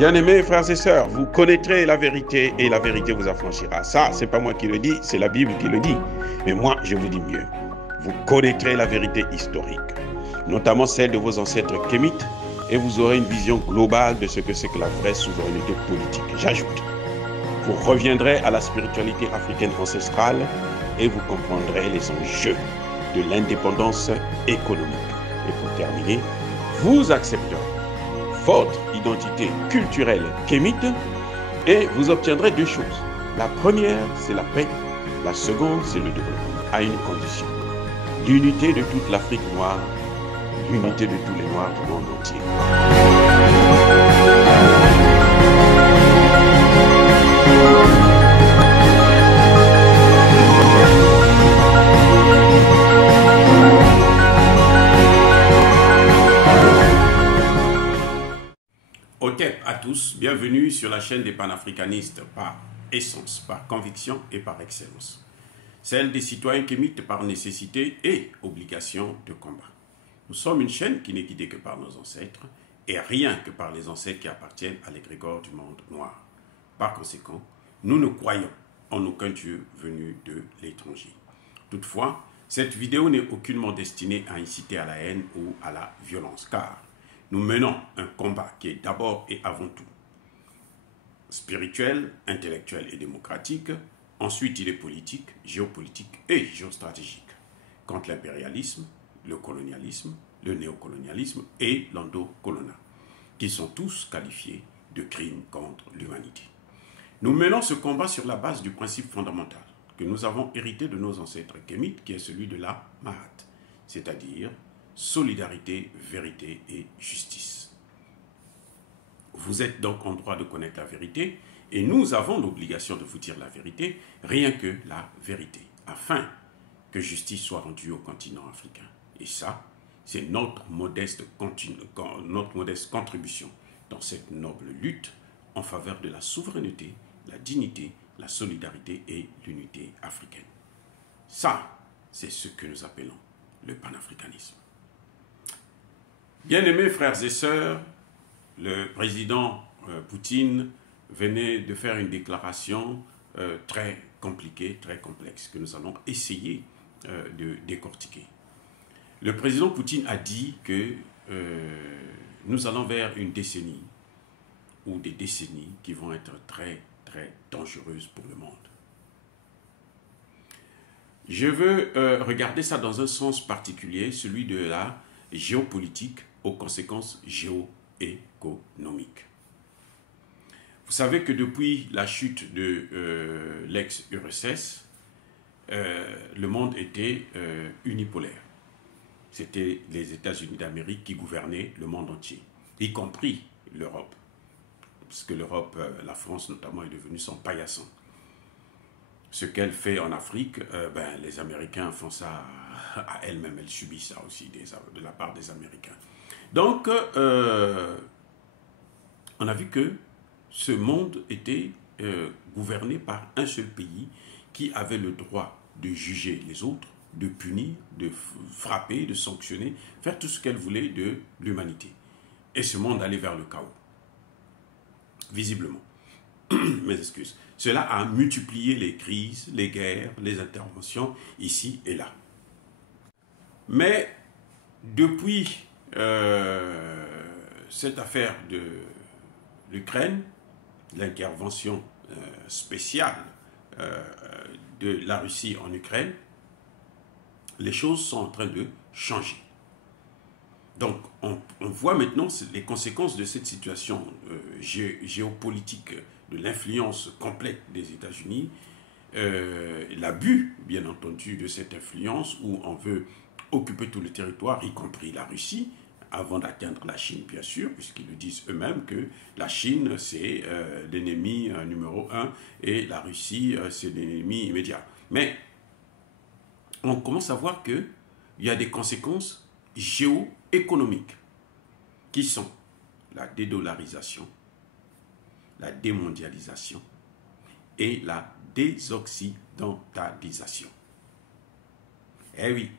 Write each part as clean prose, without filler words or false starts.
Bien-aimés frères et sœurs, vous connaîtrez la vérité et la vérité vous affranchira. Ça, c'est pas moi qui le dis, c'est la Bible qui le dit. Mais moi, je vous dis mieux. Vous connaîtrez la vérité historique, notamment celle de vos ancêtres kémites, et vous aurez une vision globale de ce que c'est que la vraie souveraineté politique. J'ajoute, vous reviendrez à la spiritualité africaine ancestrale et vous comprendrez les enjeux de l'indépendance économique. Et pour terminer, vous accepterez votre identité culturelle kémite et vous obtiendrez deux choses. La première, c'est la paix. La seconde, c'est le développement, à une condition. L'unité de toute l'Afrique noire, l'unité de tous les Noirs du monde entier. Otep à tous, bienvenue sur la chaîne des panafricanistes par essence, par conviction et par excellence. Celle des citoyens kémites par nécessité et obligation de combat. Nous sommes une chaîne qui n'est guidée que par nos ancêtres et rien que par les ancêtres qui appartiennent à l'égrégore du monde noir. Par conséquent, nous ne croyons en aucun Dieu venu de l'étranger. Toutefois, cette vidéo n'est aucunement destinée à inciter à la haine ou à la violence, car nous menons un combat qui est d'abord et avant tout spirituel, intellectuel et démocratique. Ensuite, il est politique, géopolitique et géostratégique contre l'impérialisme, le colonialisme, le néocolonialisme et l'endocoloniat, qui sont tous qualifiés de crimes contre l'humanité. Nous menons ce combat sur la base du principe fondamental que nous avons hérité de nos ancêtres kémites, qui est celui de la Mahat, c'est-à-dire solidarité, vérité et justice. Vous êtes donc en droit de connaître la vérité et nous avons l'obligation de vous dire la vérité, rien que la vérité, afin que justice soit rendue au continent africain. Et ça, c'est notre modeste contribution dans cette noble lutte en faveur de la souveraineté, la dignité, la solidarité et l'unité africaine. Ça, c'est ce que nous appelons le panafricanisme. Bien-aimés frères et sœurs, le président Poutine venait de faire une déclaration très compliquée, très complexe, que nous allons essayer de décortiquer. Le président Poutine a dit que nous allons vers une décennie ou des décennies qui vont être très, très dangereuses pour le monde. Je veux regarder ça dans un sens particulier, celui de la géopolitique aux conséquences géoéconomiques. Vous savez que depuis la chute de l'ex-URSS, le monde était unipolaire. C'était les États-Unis d'Amérique qui gouvernaient le monde entier, y compris l'Europe. Parce que l'Europe, la France notamment, est devenue son paillasson. Ce qu'elle fait en Afrique, les Américains font ça à elles-mêmes, elles subissent ça aussi de la part des Américains. Donc, on a vu que ce monde était gouverné par un seul pays qui avait le droit de juger les autres, de punir, de frapper, de sanctionner, faire tout ce qu'elle voulait de l'humanité. Et ce monde allait vers le chaos, visiblement. Mes excuses. Cela a multiplié les crises, les guerres, les interventions, ici et là. Mais depuis cette affaire de l'Ukraine, l'intervention spéciale de la Russie en Ukraine, les choses sont en train de changer. Donc, on voit maintenant les conséquences de cette situation géopolitique, de l'influence complète des États-Unis, l'abus, bien entendu, de cette influence où on veut occuper tout le territoire, y compris la Russie, avant d'atteindre la Chine, bien sûr, puisqu'ils le disent eux-mêmes que la Chine, c'est l'ennemi numéro 1 et la Russie, c'est l'ennemi immédiat. Mais on commence à voir qu'il y a des conséquences géoéconomiques qui sont la dédollarisation, la démondialisation et la désoccidentalisation. Eh oui,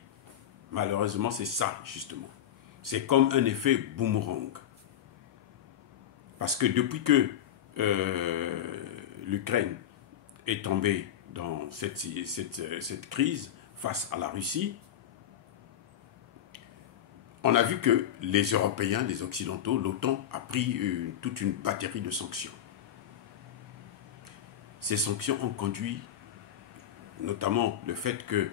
malheureusement, c'est ça, justement. C'est comme un effet boomerang. Parce que depuis que l'Ukraine est tombée dans cette crise face à la Russie, on a vu que les Européens, les Occidentaux, l'OTAN a pris toute une batterie de sanctions. Ces sanctions ont conduit, notamment le fait que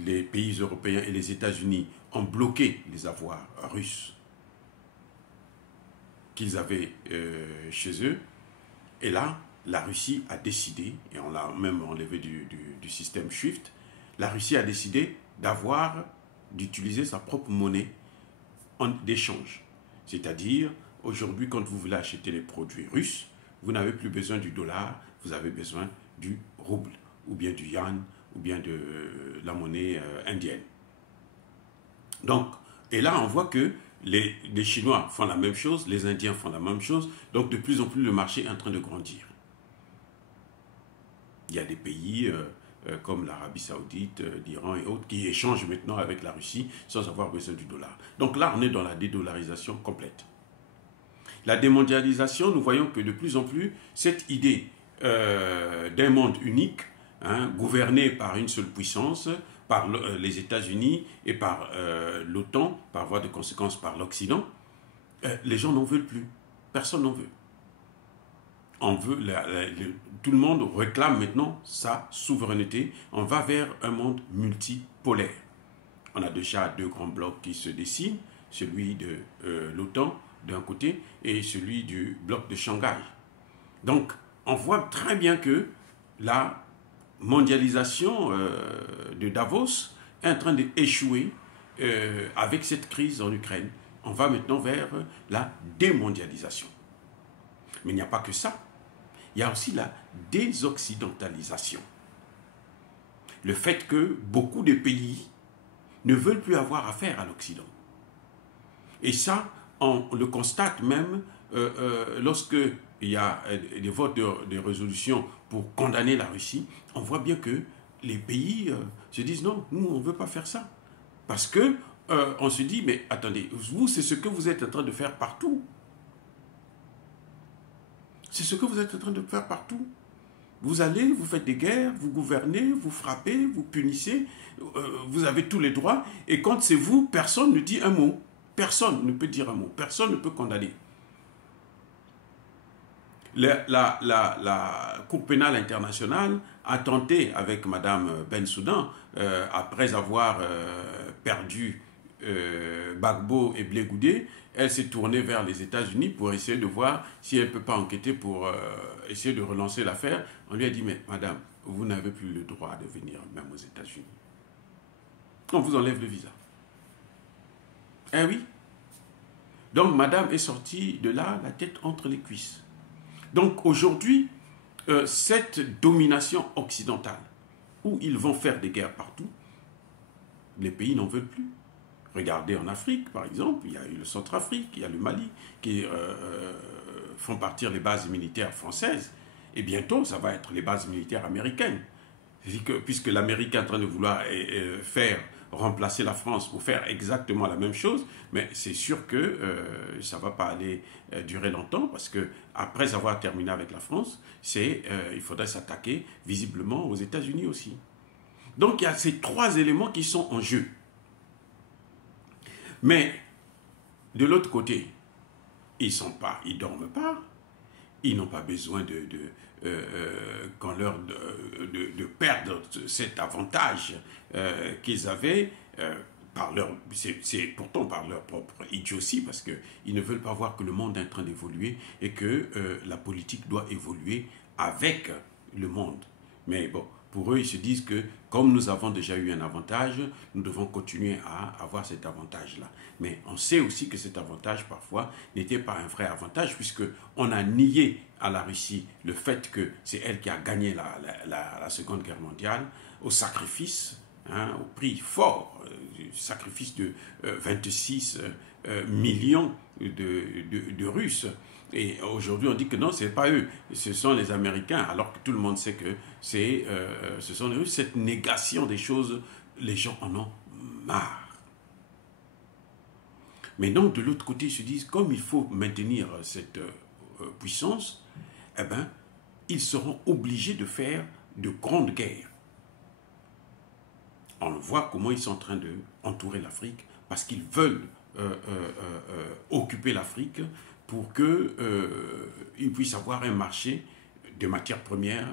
les pays européens et les États-Unis ont bloqué les avoirs russes qu'ils avaient chez eux. Et là, la Russie a décidé, et on l'a même enlevé du système SWIFT, la Russie a décidé d'utiliser sa propre monnaie d'échange. C'est-à-dire, aujourd'hui, quand vous voulez acheter les produits russes, vous n'avez plus besoin du dollar, vous avez besoin du rouble, ou bien du yuan, ou bien de la monnaie indienne. Donc, et là, on voit que les Chinois font la même chose, les Indiens font la même chose, donc de plus en plus, le marché est en train de grandir. Il y a des pays comme l'Arabie Saoudite, l'Iran et autres qui échangent maintenant avec la Russie sans avoir besoin du dollar. Donc là, on est dans la dédollarisation complète. La démondialisation, nous voyons que de plus en plus, cette idée d'un monde unique, gouverné par une seule puissance, par les États-Unis et par l'OTAN, par voie de conséquence par l'Occident, les gens n'en veulent plus. Personne n'en veut. Tout le monde réclame maintenant sa souveraineté. On va vers un monde multipolaire. On a déjà deux grands blocs qui se dessinent, celui de l'OTAN d'un côté et celui du bloc de Shanghai. Donc, on voit très bien que la mondialisation de Davos est en train d'échouer avec cette crise en Ukraine. On va maintenant vers la démondialisation. Mais il n'y a pas que ça. Il y a aussi la désoccidentalisation. Le fait que beaucoup de pays ne veulent plus avoir affaire à l'Occident. Et ça, on le constate même lorsque il y a des votes de résolution pour condamner la Russie. On voit bien que les pays se disent non, nous on ne veut pas faire ça. Parce que on se dit, mais attendez, vous c'est ce que vous êtes en train de faire partout. C'est ce que vous êtes en train de faire partout. Vous allez, vous faites des guerres, vous gouvernez, vous frappez, vous punissez, vous avez tous les droits. Et quand c'est vous, personne ne dit un mot. Personne ne peut dire un mot. Personne ne peut condamner. La Cour pénale internationale a tenté avec Mme Bensouda, après avoir perdu Gbagbo et Blé Goudé, elle s'est tournée vers les États-Unis pour essayer de voir si elle ne peut pas enquêter pour essayer de relancer l'affaire. On lui a dit, mais madame, vous n'avez plus le droit de venir même aux États-Unis. On vous enlève le visa. Eh oui. Donc madame est sortie de là, la tête entre les cuisses. Donc aujourd'hui, cette domination occidentale, où ils vont faire des guerres partout, les pays n'en veulent plus. Regardez en Afrique, par exemple, il y a eu le Centrafrique, il y a le Mali, qui font partir les bases militaires françaises. Et bientôt, ça va être les bases militaires américaines. Puisque l'Amérique est en train de vouloir remplacer la France pour faire exactement la même chose, mais c'est sûr que ça ne va pas aller durer longtemps, parce qu'après avoir terminé avec la France, il faudrait s'attaquer visiblement aux États-Unis aussi. Donc il y a ces trois éléments qui sont en jeu. Mais de l'autre côté, ils ne dorment pas, ils n'ont pas besoin de perdre cet avantage qu'ils avaient c'est pourtant par leur propre idiotie, parce qu'ils ne veulent pas voir que le monde est en train d'évoluer et que la politique doit évoluer avec le monde. Mais bon, pour eux, ils se disent que comme nous avons déjà eu un avantage, nous devons continuer à avoir cet avantage-là. Mais on sait aussi que cet avantage, parfois, n'était pas un vrai avantage, puisqu'on a nié à la Russie le fait que c'est elle qui a gagné la Seconde Guerre mondiale, au sacrifice, au prix fort, sacrifice de 26 millions de Russes. Et aujourd'hui, on dit que non, ce n'est pas eux, ce sont les Américains, alors que tout le monde sait que ce sont les Russes. Cette négation des choses, les gens en ont marre. Mais donc, de l'autre côté, ils se disent, comme il faut maintenir cette puissance, eh ben, ils seront obligés de faire de grandes guerres. On voit comment ils sont en train d'entourer l'Afrique parce qu'ils veulent occuper l'Afrique pour qu'ils puissent avoir un marché de matières premières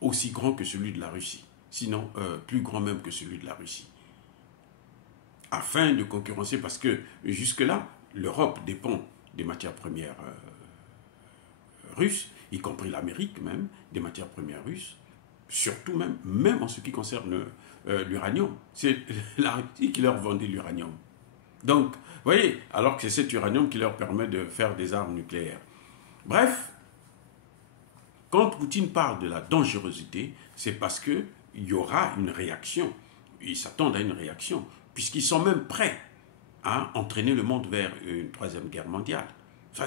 aussi grand que celui de la Russie, sinon plus grand même que celui de la Russie. Afin de concurrencer, parce que jusque-là, l'Europe dépend des matières premières russes, y compris l'Amérique même, des matières premières russes, surtout même en ce qui concerne l'uranium. C'est la Russie qui leur vendait l'uranium. Donc, vous voyez, alors que c'est cet uranium qui leur permet de faire des armes nucléaires. Bref, quand Poutine parle de la dangerosité, c'est parce qu'il y aura une réaction. Ils s'attendent à une réaction, puisqu'ils sont même prêts à entraîner le monde vers une troisième guerre mondiale. Ça,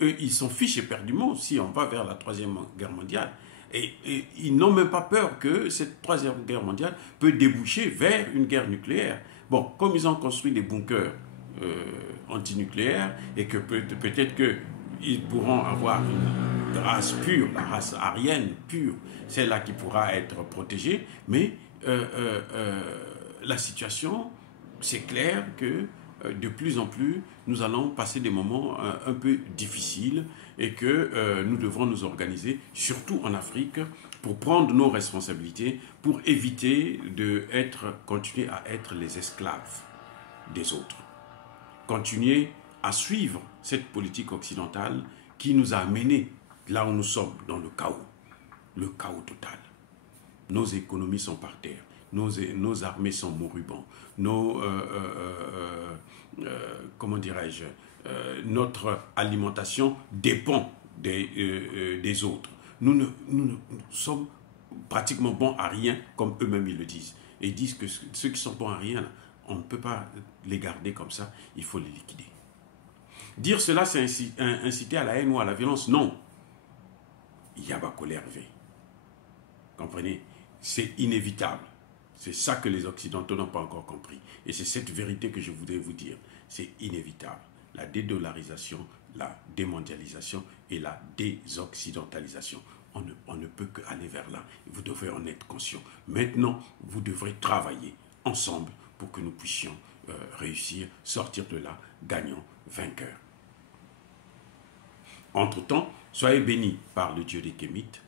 eux, ils sont fichés éperdument si on va vers la troisième guerre mondiale. Et ils n'ont même pas peur que cette troisième guerre mondiale peut déboucher vers une guerre nucléaire. Bon, comme ils ont construit des bunkers antinucléaires et que peut-être qu'ils pourront avoir une race pure, la race aryenne pure, celle-là qui pourra être protégée, mais la situation, c'est clair que de plus en plus, nous allons passer des moments un peu difficiles et que nous devrons nous organiser, surtout en Afrique, pour prendre nos responsabilités, pour éviter de continuer à être les esclaves des autres. Continuer à suivre cette politique occidentale qui nous a amenés là où nous sommes, dans le chaos total. Nos économies sont par terre, nos armées sont moribondes, comment dirais-je, notre alimentation dépend des autres. Nous sommes pratiquement bons à rien, comme eux-mêmes ils le disent. Et ils disent que ceux qui sont bons à rien, on ne peut pas les garder comme ça, il faut les liquider. Dire cela, c'est inciter à la haine ou à la violence? Non. Yabakolerve. Comprenez? C'est inévitable. C'est ça que les Occidentaux n'ont pas encore compris. Et c'est cette vérité que je voudrais vous dire. C'est inévitable. La dédollarisation, la démondialisation et la désoccidentalisation. On ne peut qu'aller vers là. Vous devrez en être conscient. Maintenant, vous devrez travailler ensemble pour que nous puissions réussir, sortir de là, gagnant, vainqueur. Entre-temps, soyez bénis par le Dieu des Kémites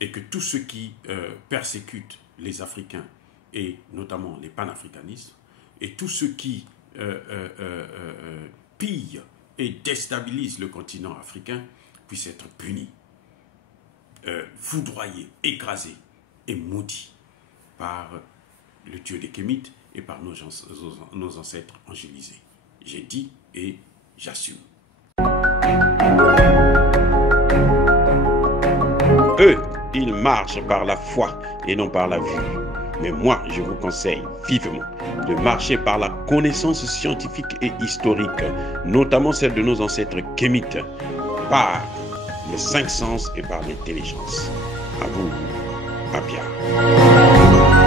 et que tous ceux qui persécutent les Africains et notamment les panafricanistes et tous ceux qui pillent et déstabilisent le continent africain puissent être punis, foudroyés, écrasés et maudits par le Dieu des Kémites et par nos ancêtres angélisés. J'ai dit et j'assume. Eux, ils marchent par la foi et non par la vue. Mais moi, je vous conseille vivement de marcher par la connaissance scientifique et historique, notamment celle de nos ancêtres kémites, par les 5 sens et par l'intelligence. À vous, Apia.